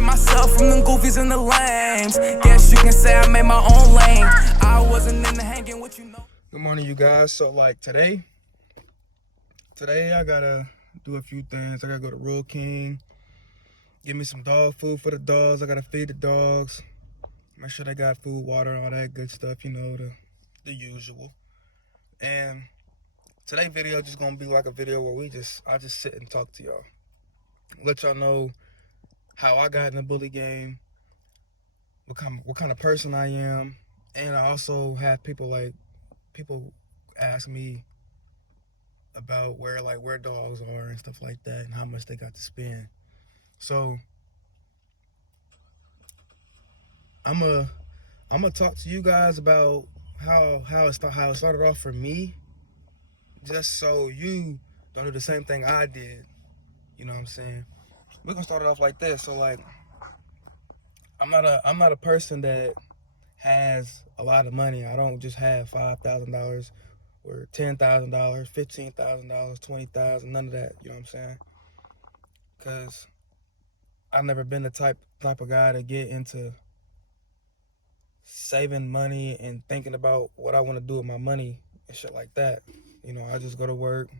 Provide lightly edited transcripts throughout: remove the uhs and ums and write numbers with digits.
separating myself from them goofies and the lames. Guess you can say I made my own lane. I wasn't in the hanging with you, know. Good morning, you guys. So like today I gotta do a few things. I gotta go to Rural King, get me some dog food for the dogs. I gotta feed the dogs, make sure they got food, water, all that good stuff, you know, the usual. And today's video just gonna be like a video where I just sit and talk to y'all, let y'all know how I got in the bully game, what kind of person I am. And I also have people ask me about where dogs are and stuff like that, and how much they got to spend. So I'm gonna talk to you guys about how it started off for me, just so you don't do the same thing I did. You know what I'm saying? We're gonna start it off like this. So like, I'm not a person that has a lot of money. I don't just have $5,000 or $10,000, $15,000, $20,000, none of that. You know what I'm saying? Because I've never been the type of guy to get into saving money and thinking about what I want to do with my money and shit like that. You know, I just go to work.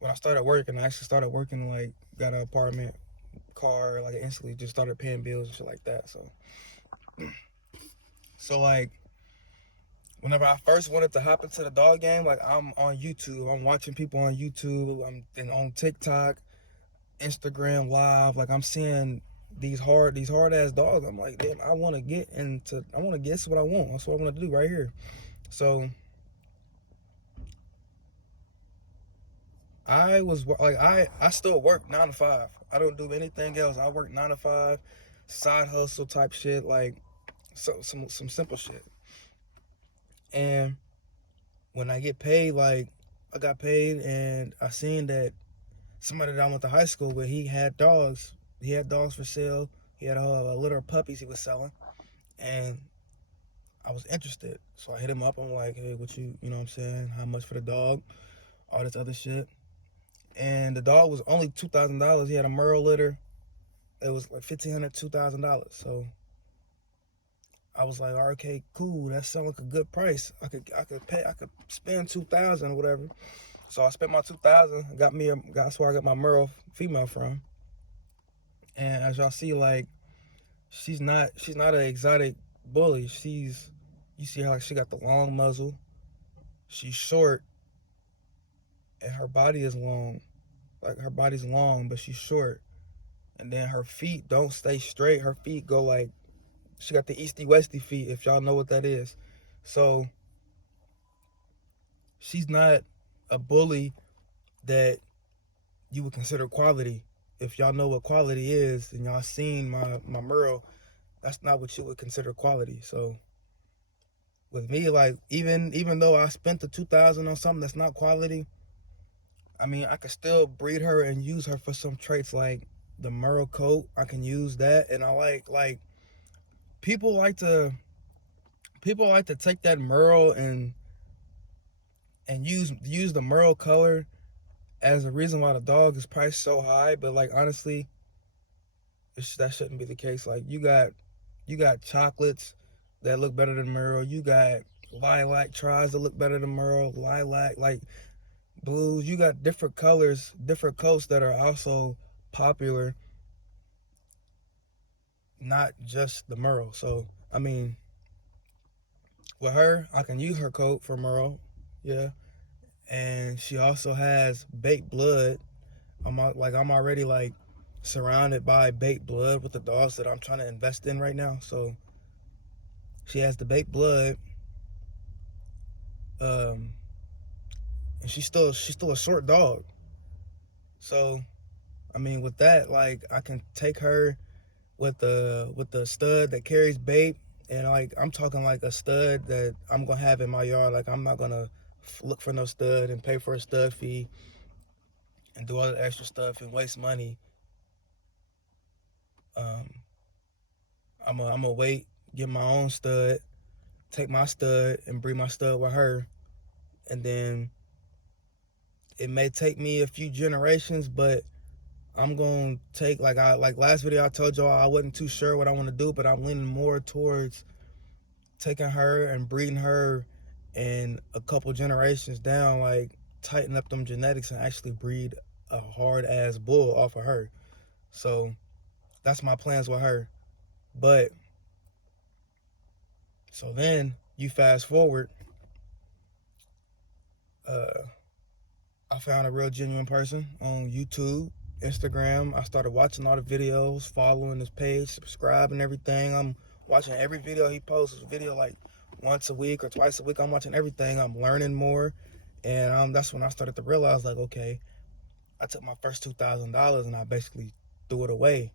When I started working, I actually started working, like, got an apartment, car, like, instantly just started paying bills and shit like that. So like, whenever I first wanted to hop into the dog game, like, I'm on YouTube, I'm watching people on YouTube, I'm on TikTok, Instagram Live, like, I'm seeing these hard ass dogs. I'm like, damn, I want to get this is what I want. That's what I want to do right here. So I was like, I still work 9 to 5. I don't do anything else. I work 9 to 5, side hustle type shit, like some simple shit. And when I get paid, like, I got paid and I seen that somebody that I went to high school with, he had dogs. He had dogs for sale. He had a litter of puppies he was selling. And I was interested. So I hit him up. I'm like, hey, you know what I'm saying? How much for the dog? All this other shit. And the dog was only $2,000. He had a Merle litter. It was like $1,500, $2,000. So I was like, okay, cool. That sounds like a good price. I could spend $2,000 or whatever. So I spent my $2,000. That's where I got my Merle female from. And as y'all see, like, she's not an exotic bully. You see how she got the long muzzle. She's short, and her body is long. Like, her body's long, but she's short. And then her feet don't stay straight. Her feet go like, she got the easty-westy feet, if y'all know what that is. So she's not a bully that you would consider quality. If y'all know what quality is, and y'all seen my Merle, that's not what you would consider quality. So with me, like, even though I spent the $2,000 on something that's not quality, I mean, I could still breed her and use her for some traits, like the Merle coat. I can use that. And I like people like to take that Merle and use the Merle color as a reason why the dog is priced so high. But like, honestly, that shouldn't be the case. Like, you got chocolates that look better than Merle. You got lilac tries that look better than Merle. Lilac, like blues. You got different colors, different coats that are also popular, not just the Merle. So I mean, with her, I can use her coat for Merle, yeah. And she also has baked blood. I'm already like surrounded by baked blood with the dogs that I'm trying to invest in right now. So she has the baked blood, and she's still a short dog. So I mean, with that, like, I can take her with the stud that carries bait, and like, I'm talking like a stud that I'm gonna have in my yard. Like, I'm not gonna look for no stud and pay for a stud fee and do all the extra stuff and waste money. I'm gonna wait, get my own stud, take my stud and breed my stud with her, and then it may take me a few generations, but I'm gonna take like last video I told y'all I wasn't too sure what I want to do, but I'm leaning more towards taking her and breeding her and a couple generations down, like tighten up them genetics and actually breed a hard ass bull off of her. So that's my plans with her. But so then you fast forward, I found a real genuine person on YouTube, Instagram. I started watching all the videos, following his page, subscribing everything. I'm watching every video he posts. Video like once a week or twice a week. I'm watching everything. I'm learning more, and that's when I started to realize, like, okay, I took my first $2,000 and I basically threw it away,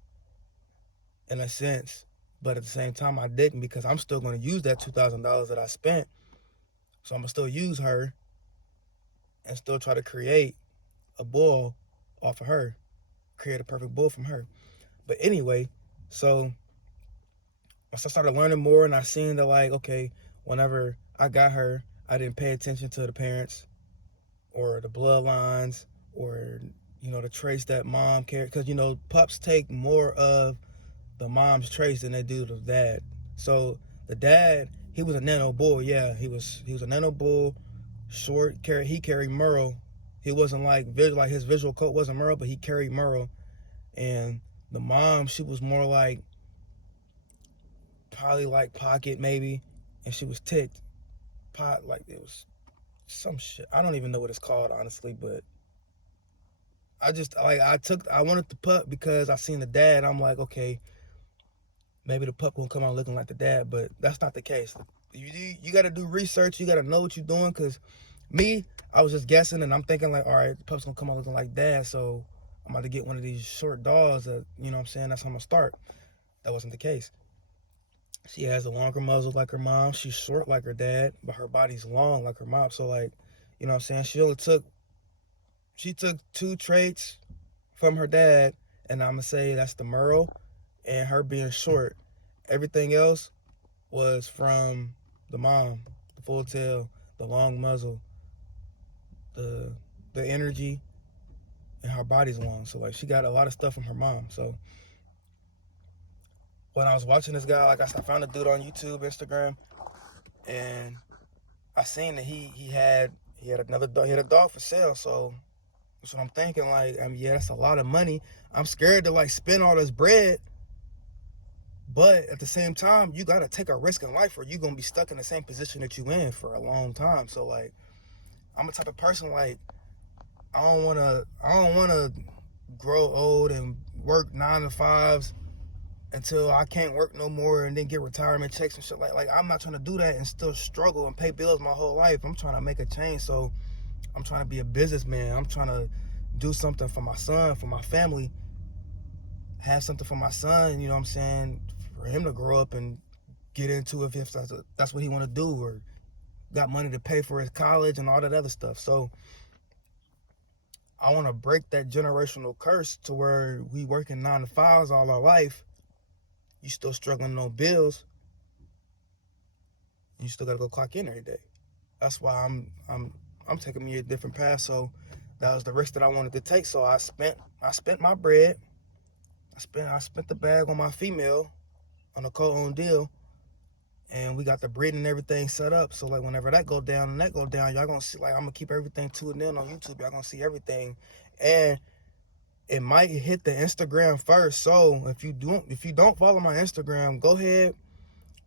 in a sense. But at the same time, I didn't, because I'm still going to use that $2,000 that I spent. So I'm gonna still use her and still try to create a bull off of her, create a perfect bull from her. But anyway, so once I started learning more and I seen that, like, okay, whenever I got her, I didn't pay attention to the parents or the bloodlines or, the traits that mom carried. Because, pups take more of the mom's traits than they do the dad. So the dad, he was a nano bull. Yeah, he was a nano bull, short. He carried Merle. He wasn't like his visual coat wasn't Merle, but he carried Merle. And the mom, she was more like probably like Pocket maybe, and she was ticked. Like it was some shit. I don't even know what it's called, honestly, but I wanted the pup because I seen the dad. I'm like, okay, maybe the pup won't come out looking like the dad, but that's not the case. You got to do research. You got to know what you're doing, because me, I was just guessing, and I'm thinking like, all right, the pup's going to come out looking like dad, so I'm about to get one of these short dogs that, you know what I'm saying, that's how I'm going to start. That wasn't the case. She has a longer muzzle like her mom. She's short like her dad, but her body's long like her mom. So, like, you know what I'm saying, she took two traits from her dad, and I'm going to say that's the Merle and her being short. Everything else was from the mom. The full tail, the long muzzle, the energy, and her body's long. So, like, she got a lot of stuff from her mom. So when I was watching this guy, like I said, I found a dude on YouTube, Instagram, and I seen that he had another dog. He had a dog for sale. So that's what I'm thinking. Like, I mean, yeah, that's a lot of money. I'm scared to like spend all this bread. But at the same time, you gotta take a risk in life, or you're gonna be stuck in the same position that you in for a long time. So like, I'm the type of person, like, I don't wanna grow old and work 9 to 5s until I can't work no more and then get retirement checks and shit. Like I'm not trying to do that and still struggle and pay bills my whole life. I'm trying to make a change. So I'm trying to be a businessman. I'm trying to do something for my son, for my family, have something for my son, you know what I'm saying, for him to grow up and get into if that's what he want to do, or got money to pay for his college and all that other stuff. So I want to break that generational curse to where we working 9 to 5s all our life. You still struggling on bills. You still gotta go clock in every day. That's why I'm taking me a different path. So that was the risk that I wanted to take. So I spent my bread. I spent the bag on my female on a co-owned deal, and we got the breeding and everything set up. So like whenever that go down, y'all gonna see, like, I'm gonna keep everything tuned in on YouTube. Y'all gonna see everything, and it might hit the Instagram first. So if you don't follow my Instagram, go ahead,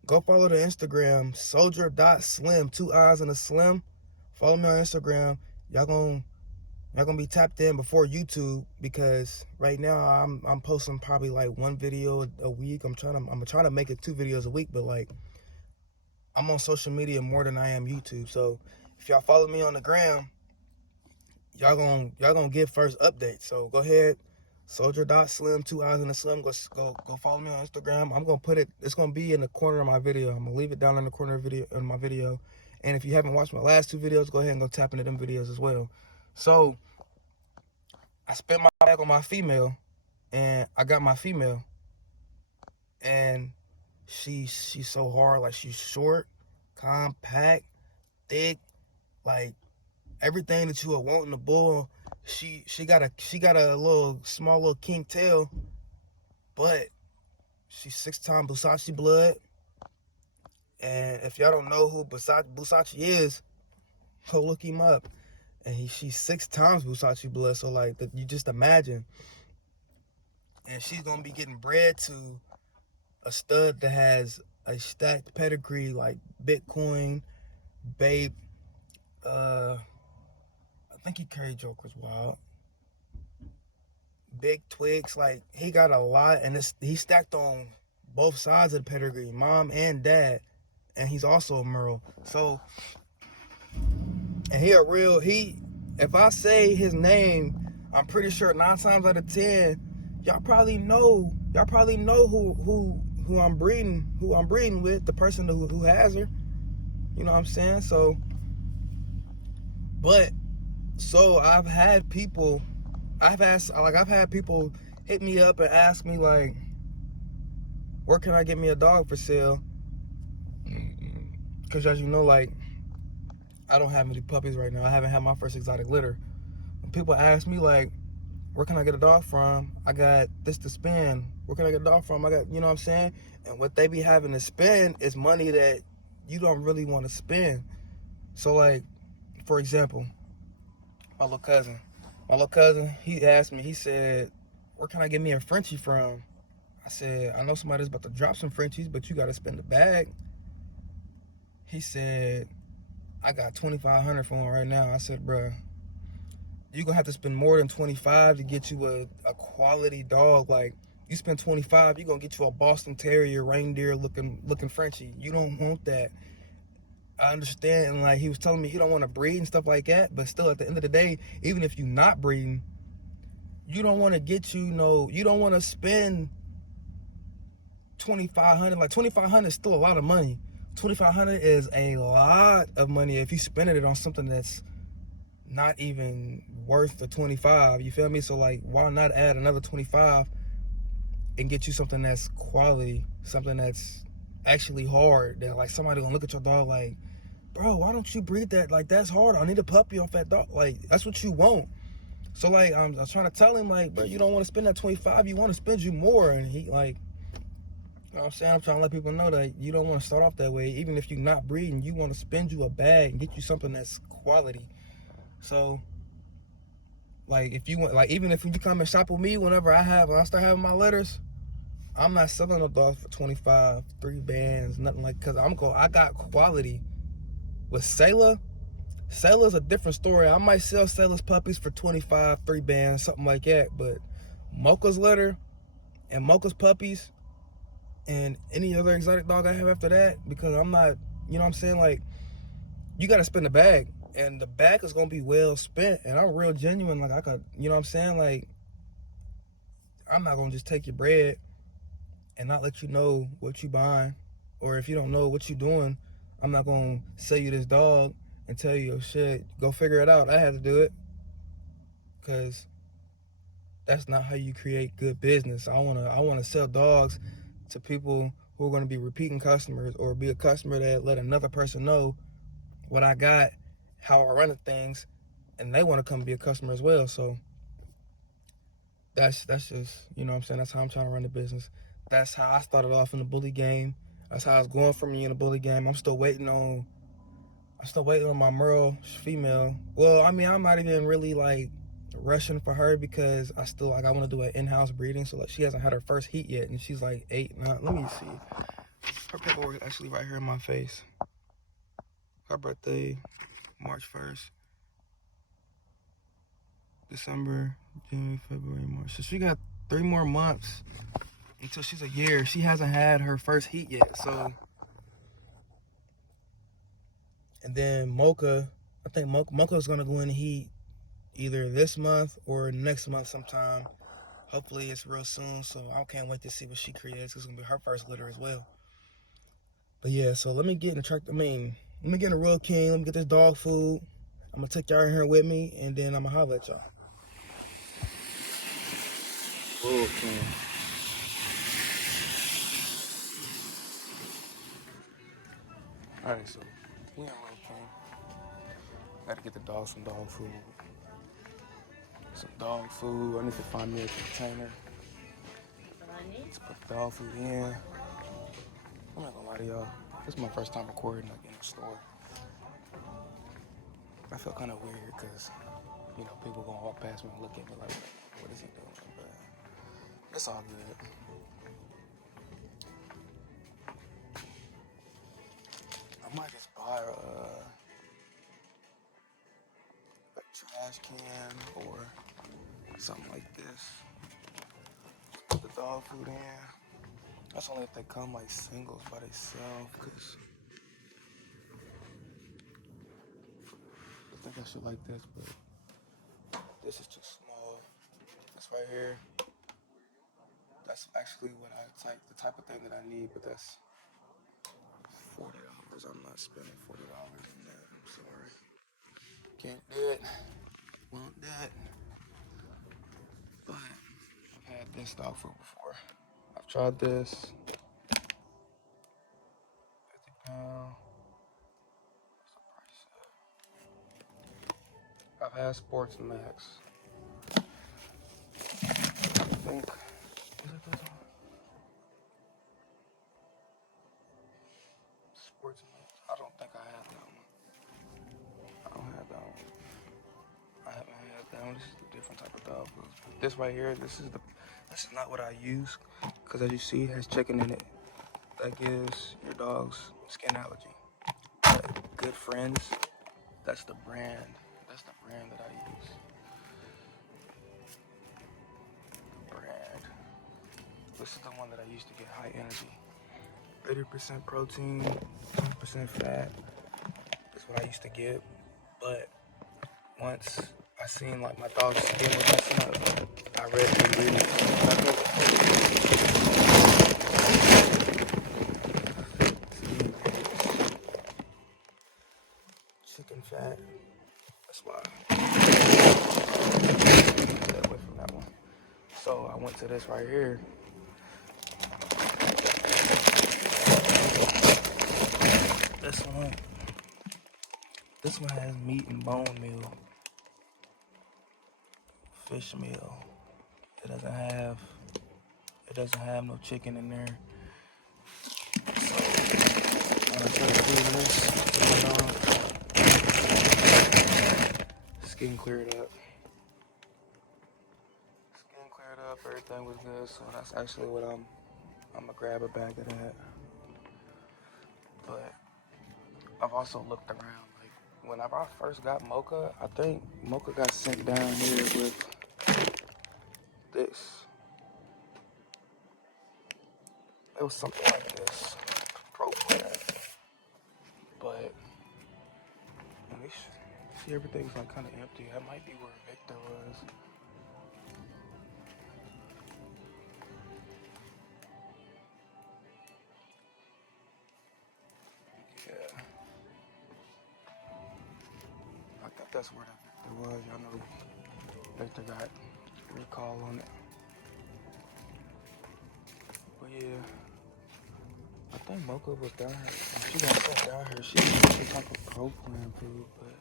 go follow the Instagram, soldier.slim, 2 eyes and a slim. Follow me on Instagram. Y'all gonna be tapped in before YouTube, because right now I'm posting probably like 1 video a week. I'm trying to make it 2 videos a week, but like I'm on social media more than I am YouTube. So if y'all follow me on the gram, y'all gonna get first updates. So go ahead, soldier.slim, 2 eyes and a slim. Go follow me on Instagram. I'm gonna put it. It's gonna be in the corner of my video. I'm gonna leave it down in the corner of my video. And if you haven't watched my last 2 videos, go ahead and go tap into them videos as well. So I spent my bag on my female, and I got my female, and she's so hard. Like, she's short, compact, thick, like everything that you would want in a bull. She got a little small little kink tail, but she's 6-time Busachi blood. And if y'all don't know who Busachi is, go look him up. And she's 6 times Busachi blood. So like you just imagine. And she's gonna be getting bred to a stud that has a stacked pedigree like Bitcoin, Babe. I think he carried Joker's Wild. Big Twigs, like he got a lot, and he's stacked on both sides of the pedigree, mom and dad, and he's also a Merle. So, and if I say his name, I'm pretty sure 9 times out of 10, y'all probably know who I'm breeding with, the person who has her. You know what I'm saying? So I've had people hit me up and ask me like, where can I get me a dog for sale? Because as you know, like, I don't have any puppies right now. I haven't had my first exotic litter. When people ask me like, where can I get a dog from? I got this to spend. Where can I get a dog from? I got, you know what I'm saying? And what they be having to spend is money that you don't really want to spend. So like, for example, my little cousin, he asked me, he said, where can I get me a Frenchie from? I said, I know somebody's about to drop some Frenchies, but you got to spend the bag. He said, I got $2,500 for one right now. I said, bruh, you're going to have to spend more than $25 to get you a quality dog. Like, you spend $25, you're going to get you a Boston Terrier, reindeer looking Frenchie. You don't want that. I understand, and like he was telling me he don't want to breed and stuff like that, but still at the end of the day, even if you're not breeding, you don't want to you don't want to spend $2,500. Like $2,500 is still a lot of money. $2,500 is a lot of money if you spending it on something that's not even worth the 25. You feel me? So like, why not add another 25 and get you something that's quality, something that's actually hard, that like somebody gonna look at your dog like, bro, why don't you breed that? Like, that's hard. I need a puppy off that dog. Like, that's what you want. So like, I was trying to tell him like, bro, you don't want to spend that 25. You want to spend you more. And he like, you know what I'm saying? I'm trying to let people know that you don't want to start off that way. Even if you're not breeding, you want to spend you a bag and get you something that's quality. So like, if you want, like, even if you come and shop with me when I start having my letters, I'm not selling a dog for 25, 3 bands, nothing like, cause I got quality. With Sailor's a different story. I might sell Sailor's puppies for 25, 3 bands, something like that. But Mocha's litter and Mocha's puppies and any other exotic dog I have after that, because I'm not, you know what I'm saying? Like, you got to spend the bag, and the bag is going to be well spent. And I'm real genuine. Like, I could, you know what I'm saying? Like, I'm not going to just take your bread and not let you know what you buying. Or if you don't know what you're doing, I'm not going to sell you this dog and tell you, oh shit, go figure it out. I had to do it. Because that's not how you create good business. I wanna sell dogs to people who are gonna be repeating customers, or be a customer that let another person know what I got, how I run the things, and they wanna come be a customer as well. So that's just, you know what I'm saying, that's how I'm trying to run the business. That's how I started off in the bully game. That's how I was going for me in the bully game. I'm still waiting on my Merle female. Well, I mean, I'm not even really like rushing for her, because I want to do an in-house breeding. So like, she hasn't had her first heat yet, and she's like 8 now. Let me see. Her paperwork is actually right here in my face. Her birthday, March 1st. December, January, February, March. So she got 3 more months until she's a year. She hasn't had her first heat yet. So, and then Mocha, I think Mocha's gonna go in heat either this month or next month sometime. Hopefully it's real soon, so I can't wait to see what she creates. It's gonna be her first litter as well. But yeah, so let me get in a real king. Let me get this dog food. I'm gonna take y'all in here with me, and then I'm gonna holler at y'all. Real king. Alright, so we in real king. Gotta get the dog some dog food. some dog food. I need to find me a container to put the dog food in. I'm not gonna lie to y'all. This is my first time recording like in the store. I feel kind of weird because, you know, people gonna walk past me and look at me like, what is he doing? But it's all good. I might just buy a trash can or something like this. Put the dog food in. That's only if they come like singles by themselves, because I think I should like this, but this is too small. This right here, that's actually what the type of thing that I need, but that's $40. I'm not spending $40 on that. I'm sorry. Can't do it. Won't do it. But I've had this dog food before. I've tried this. 50 pound. What's the price? I've had Sports Max. I think. Is it this one? Sports Max. I don't think I have that one. I don't have that one. I haven't had that one. This is a different type of dog food. This right here, this is not what I use, because as you see, it has chicken in it. That gives your dogs skin allergy. But Good Friends, that's the brand. That's the brand that I use. Brand. This is the one that I used to get high energy. 30% protein, 20% fat is what I used to get. But once I seen like my dog's skin was messing up, I read the ingredients. Chicken fat. That's why. Stay away from that one. So I went to this right here. This one has meat and bone meal, fish meal. It doesn't have no chicken in there. So when I try to do this, skin cleared up. Everything was good. So that's actually what I'm gonna grab a bag of that. But I've also looked around. Like whenever I first got Mocha, I think Mocha got sent down here with this. It was something like this, Pro Plan. But at least see everything's like kind of empty. That might be where Victor was. Yeah, I think that's where that Victor was. Y'all know Victor got recall on it. But yeah, I think Mocha was down here. When she got sent down here, she was some type of Pro Plan food, but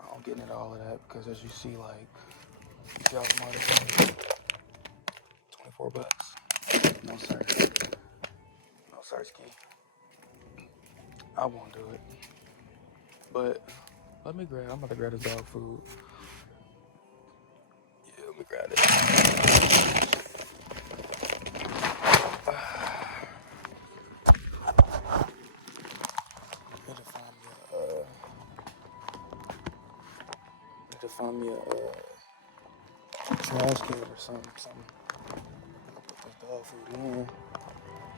I don't get into all of that because as you see, like, you see how smart it is? $24. No sir. No sirski. I won't do it. But I'm about to grab this dog food. Yeah, let me grab it. Need to find me a trash can or something. I'll put this dog food in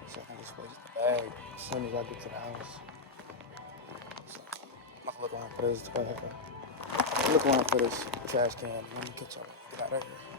so I can just waste the bag as soon as I get to the house. So I'm gonna look around for this trash can. Let me catch up. Get out of here.